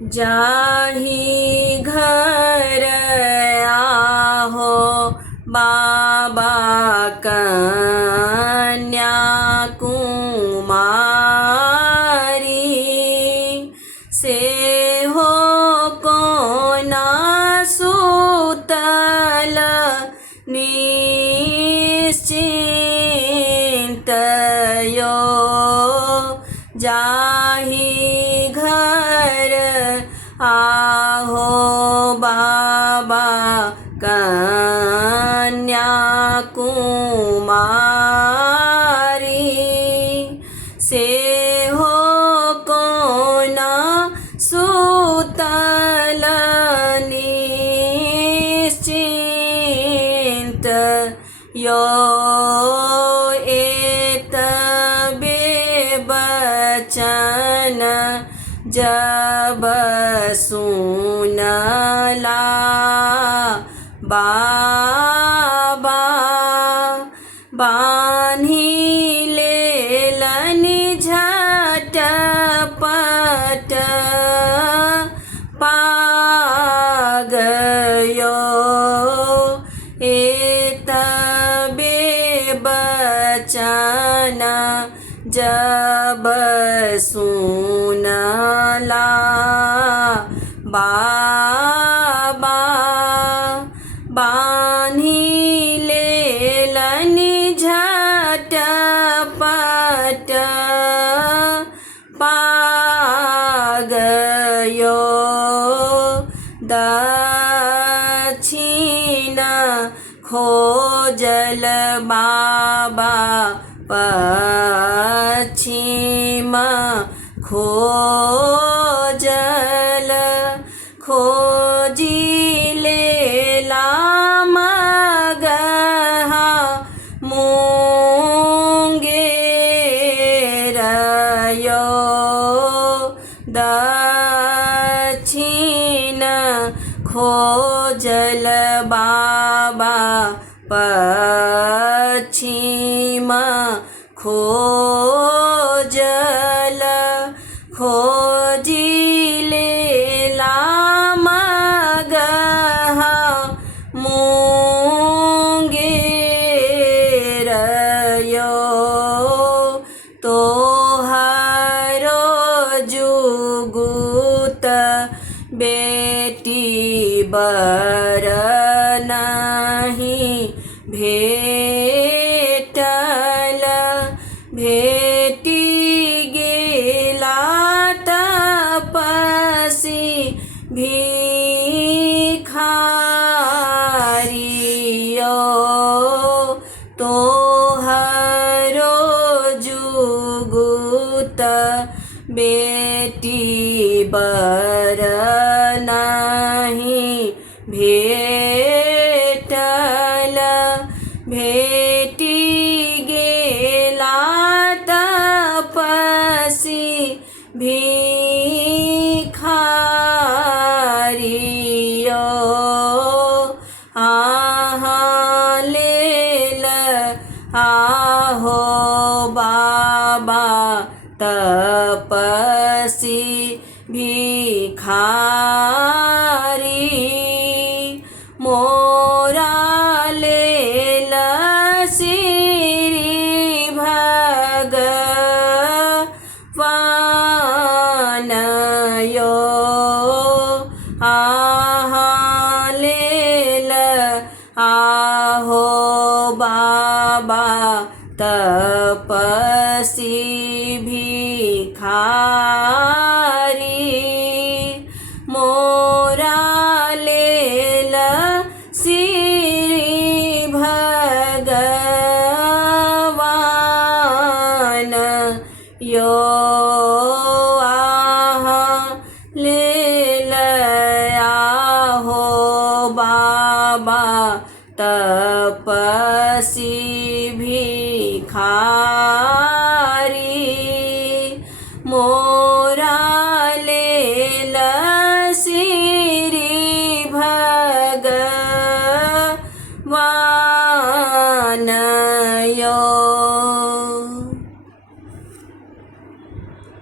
जाहि घर आहो बाबा कन्या कुमारी से हो कोना सुतल निश्चिंत यो जाहि घर आहो बाबा कन्या कुमारी से हो कोना सुतल निश्चिंत यो एतबे बचन जब सुनला बाबा बान्हि लेलनि झटपट पागयो एतबे बचन जब सुनला बाबा बान्हि लेलनि झटपट पागयो दक्षिण खोजल बाबा पश्चिम खोजल खोजी लेला मगहा मुंगेर यो दक्षिण खोजल बाबा पश्चिम खोजल खोजी लेला मगहा मुंगेर यो तोहरो जुगुत बेटी बर नहीं भेटल भेटी गेला तपसी भिखारियो तोहरो जुगुत बेटी बर नहीं भेटल भेटी गेला तपसी भिखारियो आहा लेल आहो बाबा तपसी भिखारी मोरा लेल श्री भगवान यो आहा लेल आहो बाबा तपसी भिखारी मोरा लेल श्री भगवान यो आहा लेल आहो बाबा तपसी भिखारी मो